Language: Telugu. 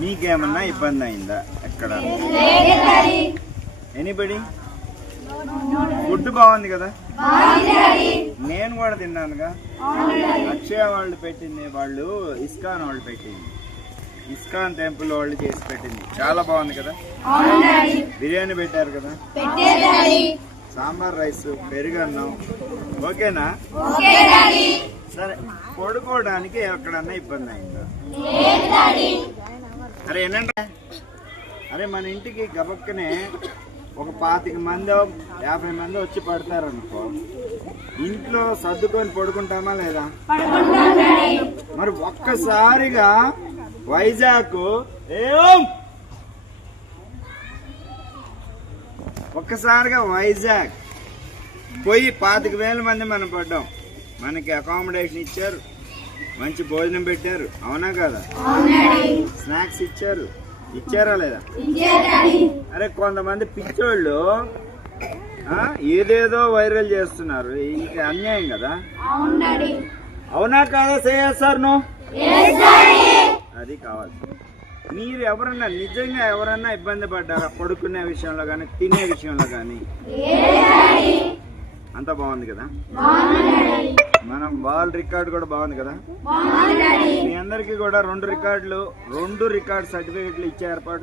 మీకేమన్నా ఇబ్బంది అయిందా ఎక్కడ? ఎనీబడి? ఫుడ్ బాగుంది కదా? నేను కూడా తిన్నానుగా. అక్షయ వాళ్ళు పెట్టింది, వాళ్ళు ఇస్కాన్ వాళ్ళు పెట్టింది, ఇస్కాన్ టెంపుల్ వాళ్ళు చేసి పెట్టింది, చాలా బాగుంది కదా. బిర్యానీ పెట్టారు కదా, సాంబార్ రైస్, పెరుగన్నం, ఓకేనా? సరే, పడుకోవడానికి ఎక్కడన్నా ఇబ్బంది అయిందా? అరే ఏంటంటే, అరే మన ఇంటికి గబక్కనే ఒక 25 మంది 50 మంది వచ్చి పడతారనుకో, ఇంట్లో సర్దుకొని పడుకుంటామా లేదా? మరి ఒక్కసారిగా వైజాగ్ పోయి 25,000 మంది మనం పడ్డాం. మనకి అకామిడేషన్ ఇచ్చారు, మంచి భోజనం పెట్టారు, అవునా కదా? స్నాక్స్ ఇచ్చారా లేదా? అరే కొంతమంది పిచ్చోళ్ళు ఏదేదో వైరల్ చేస్తున్నారు, ఇది అన్యాయం కదా? అవునా కాదా? సార్ నో, అది కావాలి. మీరు ఎవరన్నా నిజంగా ఇబ్బంది పడ్డారా పడుకునే విషయంలో కానీ తినే విషయంలో కానీ? అంతా బాగుంది కదా? మనం బాల్ రికార్డ్ కూడా బాగుంది కదా? మీ అందరికీ కూడా 2 రికార్డ్ సర్టిఫికెట్లు ఇచ్చే ఏర్పాటు